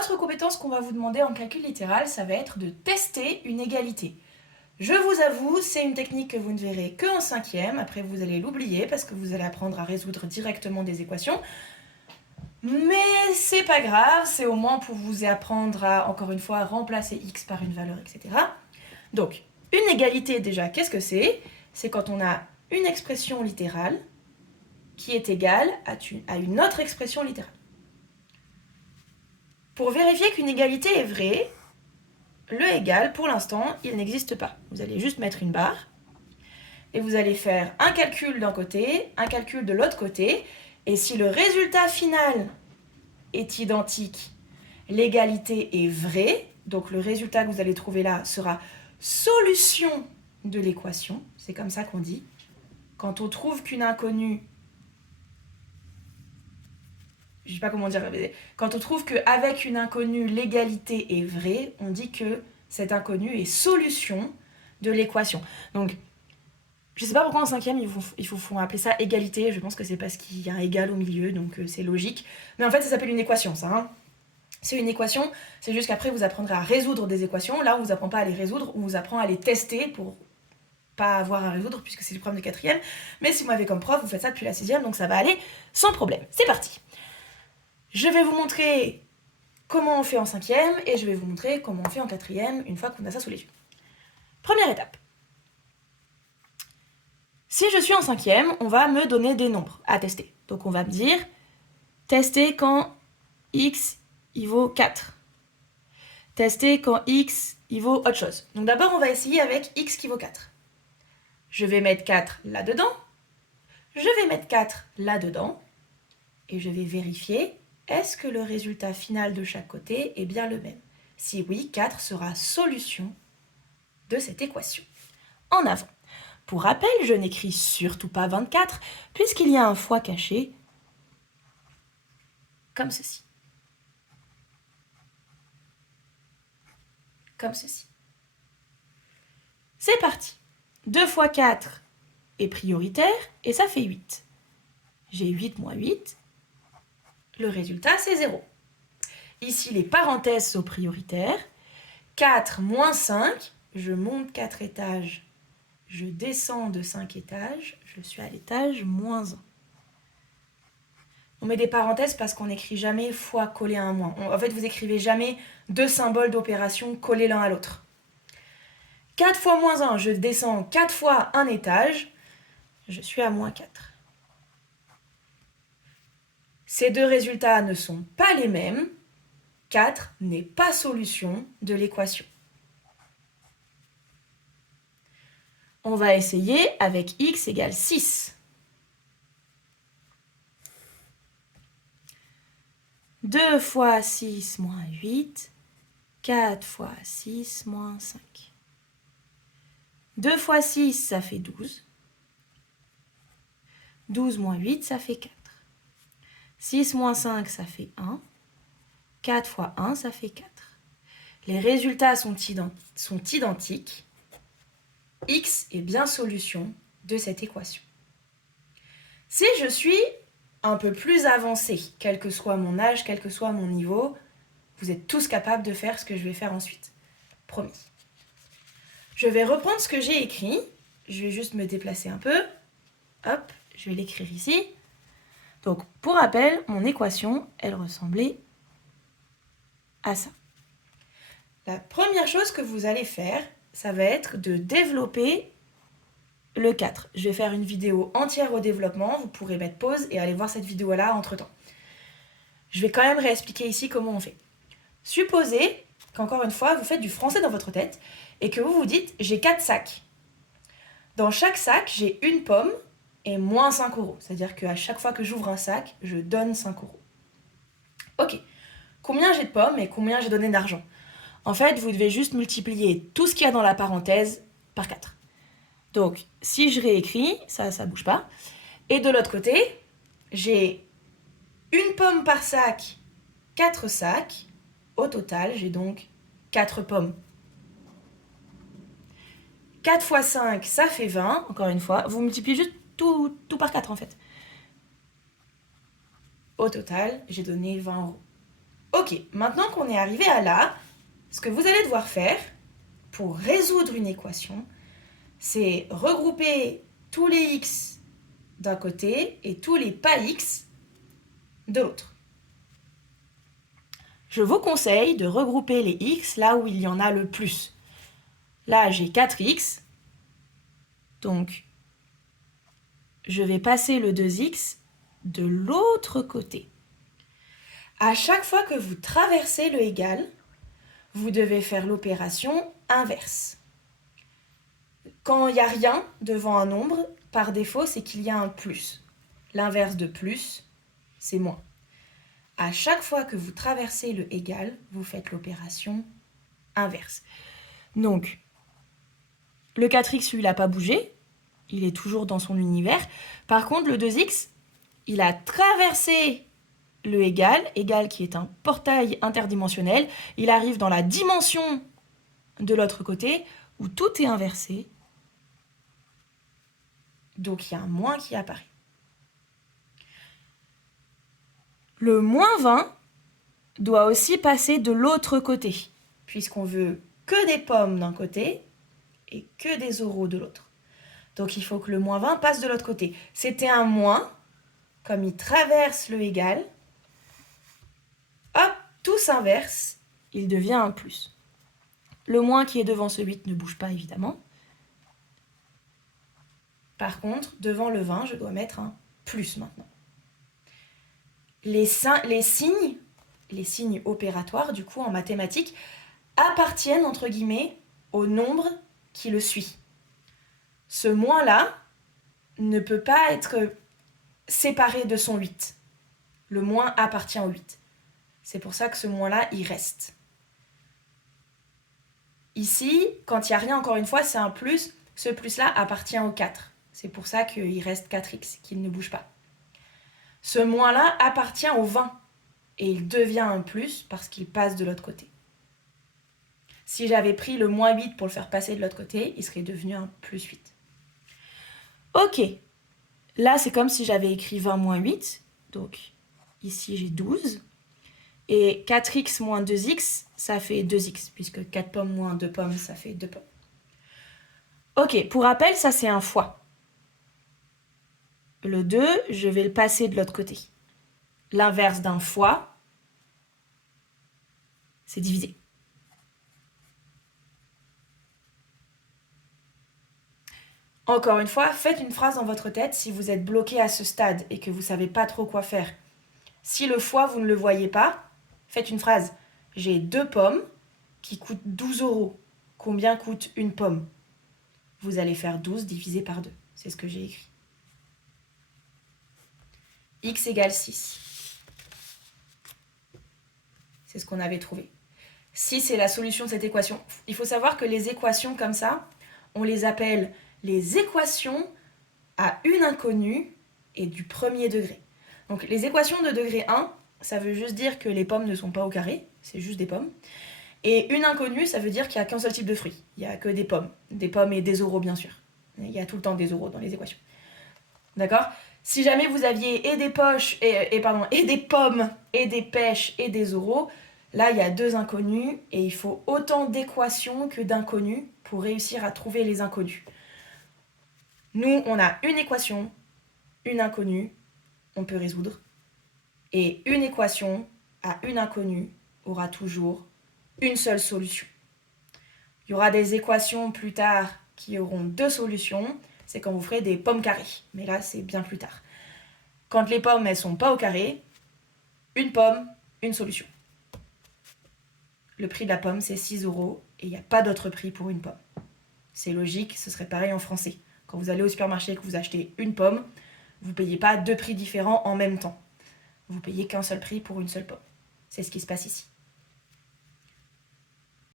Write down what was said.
L'autre compétence qu'on va vous demander en calcul littéral, ça va être de tester une égalité. Je vous avoue, c'est une technique que vous ne verrez que en 5e, après vous allez l'oublier parce que vous allez apprendre à résoudre directement des équations. Mais c'est pas grave, c'est au moins pour vous apprendre à, encore une fois, remplacer x par une valeur, etc. Donc, une égalité déjà, qu'est-ce que c'est? C'est quand on a une expression littérale qui est égale à une autre expression littérale. Pour vérifier qu'une égalité est vraie, le égal, pour l'instant, il n'existe pas. Vous allez juste mettre une barre et vous allez faire un calcul d'un côté, un calcul de l'autre côté, et si le résultat final est identique, l'égalité est vraie, donc le résultat que vous allez trouver là sera solution de l'équation, c'est comme ça qu'on dit. Quand on trouve qu'une inconnue, je ne sais pas comment dire, quand on trouve qu'avec une inconnue, l'égalité est vraie, on dit que cette inconnue est solution de l'équation. Donc, je ne sais pas pourquoi en 5e, ils font appeler ça égalité. Je pense que c'est parce qu'il y a un égal au milieu, donc c'est logique. Mais en fait, ça s'appelle une équation, ça. Hein. C'est une équation, c'est juste qu'après, vous apprendrez à résoudre des équations. Là, on ne vous apprend pas à les résoudre, on vous apprend à les tester pour pas avoir à résoudre, puisque c'est le problème de 4e. Mais si vous m'avez comme prof, vous faites ça depuis la 6e, donc ça va aller sans problème. C'est parti. Je vais vous montrer comment on fait en 5e, et je vais vous montrer comment on fait en 4e, une fois qu'on a ça sous les yeux. Première étape. Si je suis en 5e, on va me donner des nombres à tester. Donc on va me dire, tester quand x il vaut 4. Tester quand x il vaut autre chose. Donc d'abord, on va essayer avec x qui vaut 4. Je vais mettre 4 là-dedans. Je vais mettre 4 là-dedans. Et je vais vérifier, est-ce que le résultat final de chaque côté est bien le même? Si oui, 4 sera solution de cette équation. En avant. Pour rappel, je n'écris surtout pas 24, puisqu'il y a un fois caché, comme ceci. Comme ceci. C'est parti. 2 fois 4 est prioritaire, et ça fait 8. J'ai 8 moins 8. Le résultat, c'est 0. Ici, les parenthèses sont prioritaires. 4 moins 5, je monte 4 étages. Je descends de 5 étages, je suis à l'étage moins 1. On met des parenthèses parce qu'on n'écrit jamais fois collé à un moins. En fait, vous écrivez jamais deux symboles d'opération collés l'un à l'autre. 4 fois moins 1, je descends 4 fois un étage, je suis à moins 4. Ces deux résultats ne sont pas les mêmes. 4 n'est pas solution de l'équation. On va essayer avec x égale 6. 2 fois 6 moins 8, 4 fois 6 moins 5. 2 fois 6, ça fait 12. 12 moins 8, ça fait 4. 6 moins 5, ça fait 1. 4 fois 1, ça fait 4. Les résultats sont identiques. X est bien solution de cette équation. Si je suis un peu plus avancé, quel que soit mon âge, quel que soit mon niveau, vous êtes tous capables de faire ce que je vais faire ensuite. Promis. Je vais reprendre ce que j'ai écrit. Je vais juste me déplacer un peu. Hop, je vais l'écrire ici. Donc, pour rappel, mon équation, elle ressemblait à ça. La première chose que vous allez faire, ça va être de développer le 4. Je vais faire une vidéo entière au développement. Vous pourrez mettre pause et aller voir cette vidéo-là entre-temps. Je vais quand même réexpliquer ici comment on fait. Supposez qu'encore une fois, vous faites du français dans votre tête et que vous vous dites « j'ai 4 sacs ». Dans chaque sac, j'ai une pomme et moins 5 euros. C'est-à-dire qu'à chaque fois que j'ouvre un sac, je donne 5 euros. Ok. Combien j'ai de pommes et combien j'ai donné d'argent? En fait, vous devez juste multiplier tout ce qu'il y a dans la parenthèse par 4. Donc, si je réécris, ça ne bouge pas. Et de l'autre côté, j'ai une pomme par sac, 4 sacs. Au total, j'ai donc 4 pommes. 4 fois 5, ça fait 20. Encore une fois, vous multipliez juste tout par 4 en fait. Au total, j'ai donné 20 euros. Ok, maintenant qu'on est arrivé à là, ce que vous allez devoir faire pour résoudre une équation, c'est regrouper tous les x d'un côté et tous les pas x de l'autre. Je vous conseille de regrouper les x là où il y en a le plus. Là, j'ai 4x, donc je vais passer le 2x de l'autre côté. À chaque fois que vous traversez le égal, vous devez faire l'opération inverse. Quand il n'y a rien devant un nombre, par défaut, c'est qu'il y a un plus. L'inverse de plus, c'est moins. À chaque fois que vous traversez le égal, vous faites l'opération inverse. Donc, le 4x, lui, il n'a pas bougé. Il est toujours dans son univers. Par contre, le 2x, il a traversé le égal qui est un portail interdimensionnel. Il arrive dans la dimension de l'autre côté, où tout est inversé. Donc, il y a un moins qui apparaît. Le moins 20 doit aussi passer de l'autre côté, puisqu'on veut que des pommes d'un côté et que des euros de l'autre. Donc, il faut que le moins 20 passe de l'autre côté. C'était un moins, comme il traverse le égal, hop, tout s'inverse, il devient un plus. Le moins qui est devant ce 8 ne bouge pas, évidemment. Par contre, devant le 20, je dois mettre un plus maintenant. Les signes opératoires, du coup, en mathématiques, appartiennent, entre guillemets, au nombre qui le suit. Ce moins-là ne peut pas être séparé de son 8. Le moins appartient au 8. C'est pour ça que ce moins-là, il reste. Ici, quand il n'y a rien, encore une fois, c'est un plus. Ce plus-là appartient au 4. C'est pour ça qu'il reste 4x, qu'il ne bouge pas. Ce moins-là appartient au 20. Et il devient un plus parce qu'il passe de l'autre côté. Si j'avais pris le moins 8 pour le faire passer de l'autre côté, il serait devenu un plus 8. Ok. Là, c'est comme si j'avais écrit 20 moins 8. Donc, ici, j'ai 12. Et 4x moins 2x, ça fait 2x, puisque 4 pommes moins 2 pommes, ça fait 2 pommes. Ok, pour rappel, ça c'est un fois. Le 2, je vais le passer de l'autre côté. L'inverse d'un fois, c'est diviser. Encore une fois, faites une phrase dans votre tête si vous êtes bloqué à ce stade et que vous ne savez pas trop quoi faire. Si le fois, vous ne le voyez pas, faites une phrase. J'ai 2 pommes qui coûtent 12 euros. Combien coûte une pomme? Vous allez faire 12 divisé par 2. C'est ce que j'ai écrit. X égale 6. C'est ce qu'on avait trouvé. 6 est la solution de cette équation. Il faut savoir que les équations comme ça, on les appelle les équations à une inconnue et du premier degré. Donc les équations de degré 1, ça veut juste dire que les pommes ne sont pas au carré, c'est juste des pommes. Et une inconnue, ça veut dire qu'il n'y a qu'un seul type de fruit. Il n'y a que des pommes et des euros bien sûr. Il y a tout le temps des euros dans les équations. D'accord? Si jamais vous aviez et des poches, et des pommes, et des pêches, et des euros, là il y a 2 inconnus, et il faut autant d'équations que d'inconnus pour réussir à trouver les inconnus. Nous, on a une équation, une inconnue, on peut résoudre. Et une équation à une inconnue aura toujours une seule solution. Il y aura des équations plus tard qui auront 2 solutions. C'est quand vous ferez des pommes carrées. Mais là, c'est bien plus tard. Quand les pommes, elles sont pas au carré, une pomme, une solution. Le prix de la pomme, c'est 6 euros et il n'y a pas d'autre prix pour une pomme. C'est logique, ce serait pareil en français. Quand vous allez au supermarché et que vous achetez une pomme, vous ne payez pas 2 prix différents en même temps. Vous payez qu'un seul prix pour une seule pomme. C'est ce qui se passe ici.